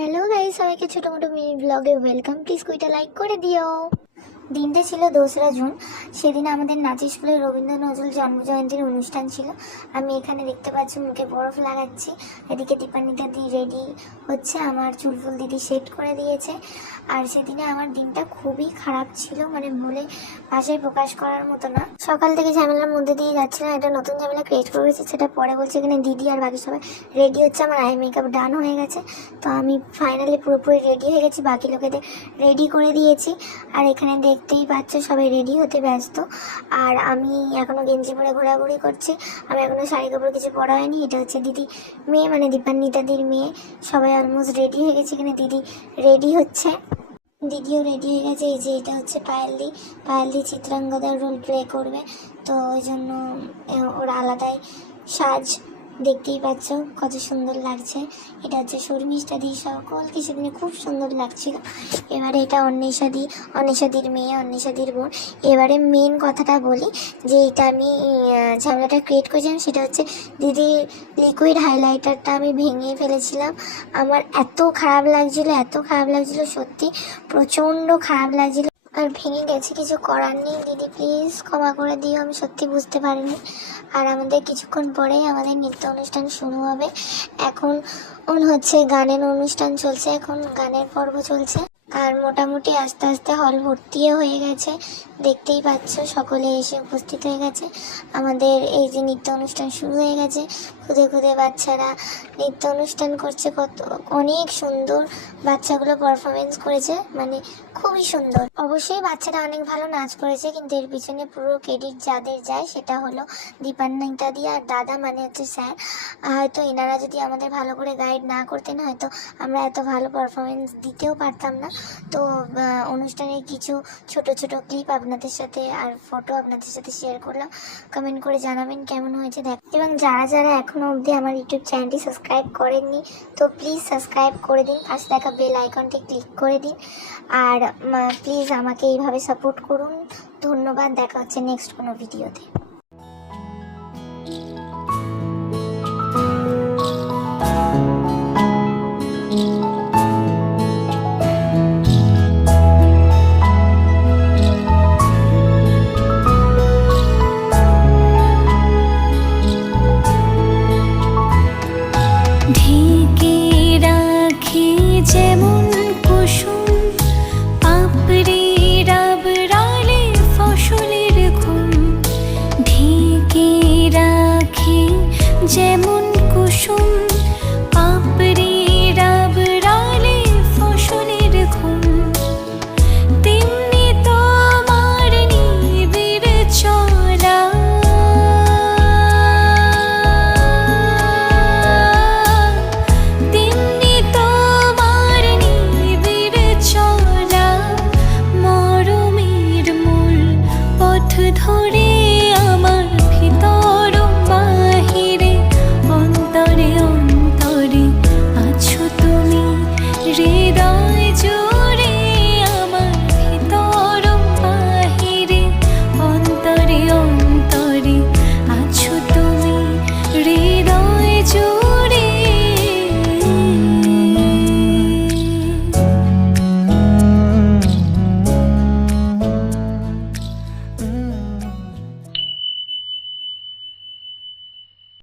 Hello guys, সবাইকে ছোটো মোটো mini ব্লগে ওয়েলকাম। প্লিজ কুইটা লাইক করে দিও। দিনটা ছিল 2রা জুন। সেদিন আমাদের নাচের স্কুলে রবীন্দ্র নজরুল জন্মজয়ন্তীর অনুষ্ঠান ছিল। আমি এখানে দেখতে পাচ্ছি মুখে বরফ লাগাচ্ছি। এদিকে দীপান্বিতা দি রেডি হচ্ছে, আমার চুল ফুল দিদি সেট করে দিয়েছে। আর সেদিনে আমার দিনটা খুবই খারাপ ছিল, মানে বলে ভাষায় প্রকাশ করার মতো না। সকাল থেকে ঝামেলার মধ্যে দিয়ে যাচ্ছিলাম, একটা নতুন ঝামেলা ক্রিয়েট করেছে, সেটা পরে বলছে। এখানে দিদি আর বাকি সবাই রেডি হচ্ছে, আমার আই মেকআপ ডান হয়ে গেছে। তো আমি ফাইনালি পুরোপুরি রেডি হয়ে গেছি, বাকি লোকেদের রেডি করে দিয়েছি। আর এখানে দেখতেই পাচ্ছ সবাই রেডি হতে ব্যস্ত, আর আমি এখনো গেঞ্জি পরে ঘোরাঘুরি করছি। আমি এখনো শাড়ি কাপড় কিছু পরা হয়নি। এটা হচ্ছে দিদি মেয়ে, মানে দীপান্বিতাদির মেয়ে। সবাই অলমোস্ট রেডি হয়ে গেছে। এখানে দিদি রেডি হচ্ছে, দিদিও রেডি হয়ে গেছে। এই যে এটা হচ্ছে পায়েলদি চিত্রাঙ্গদার রোল প্লে করবে, তো ওই জন্য ওর আলাদাই সাজ। দেখতেই পাচ্ছ কত সুন্দর লাগছে। এটা হচ্ছে শর্মিষ্ঠা দি, সকল কিছু দিনে খুব সুন্দর লাগছিল। এবারে এটা অন্বেষাদির মেয়ে, অন্বেষাদির বোন। এবারে মেন কথাটা বলি, যে এটা আমি ঝামেলাটা ক্রিয়েট করেছিলাম, সেটা হচ্ছে দিদির লিকুইড হাইলাইটারটা আমি ভেঙে ফেলেছিলাম। আমার এত খারাপ লাগছিল, সত্যি প্রচণ্ড খারাপ লাগছিল। আর ভেঙে গেছে, কিছু করার নেই। দিদি প্লিজ ক্ষমা করে দিও, আমি সত্যি বুঝতে পারিনি। আর আমাদের কিছুক্ষণ পরেই আমাদের নৃত্য অনুষ্ঠান শুরু হবে। এখন হচ্ছে গানের অনুষ্ঠান চলছে, এখন গানের পর্ব চলছে। আর মোটামুটি আস্তে আস্তে হল ভর্তিও হয়ে গেছে, দেখতেই পাচ্ছ সকলে এসে উপস্থিত হয়ে গেছে। আমাদের এই যে নৃত্য অনুষ্ঠান শুরু হয়ে গেছে, খুদে বাচ্চারা নৃত্য অনুষ্ঠান করছে। অনেক সুন্দর বাচ্চাগুলো পারফরমেন্স করেছে, মানে খুবই সুন্দর। অবশ্যই বাচ্চারা অনেক ভালো নাচ করেছে, কিন্তু এর পিছনে পুরো ক্রেডিট যাদের যায় সেটা হলো দীপান্বিতা দি আর দাদা, মানে হচ্ছে স্যার। হয়তো এনারা যদি আমাদের ভালো করে গাইড না করতেন, হয়তো আমরা এত ভালো পারফরমেন্স দিতেও পারতাম না। তো অনুষ্ঠানের কিছু ছোট ক্লিপ আপনাদের সাথে আর ফটো আপনাদের সাথে শেয়ার করলাম। কমেন্ট করে জানাবেন কেমন হয়েছে দেখ। এবং যারা এখনো অবধি আমার ইউটিউব চ্যানেলটি সাবস্ক্রাইব করেননি, তো প্লিজ সাবস্ক্রাইব করে দিন, পাশে থাকা বেল আইকনটি ক্লিক করে দিন। আর প্লিজ আমাকে এইভাবে সাপোর্ট করুন। ধন্যবাদ, দেখা হচ্ছে নেক্সট কোনো ভিডিওতে। ঢেকে রাখি যেমন কুসুম, পাপড়ির আবরালে ফসলের ঘুম। ঢেকে রাখি যেমন কুসুম, পাপড়ির আবরালে ফসলের ঘুম। তেমনি তোমার নিবিড় চলা, ধরে আমার ভিতর বাহিরে, অন্তরে অন্তরে আছো তুমি, হৃদয় জুড়ে আমার ভিতর বাহিরে, অন্তরে অন্তরে আছো তুমি, হৃদয় জুড়ে।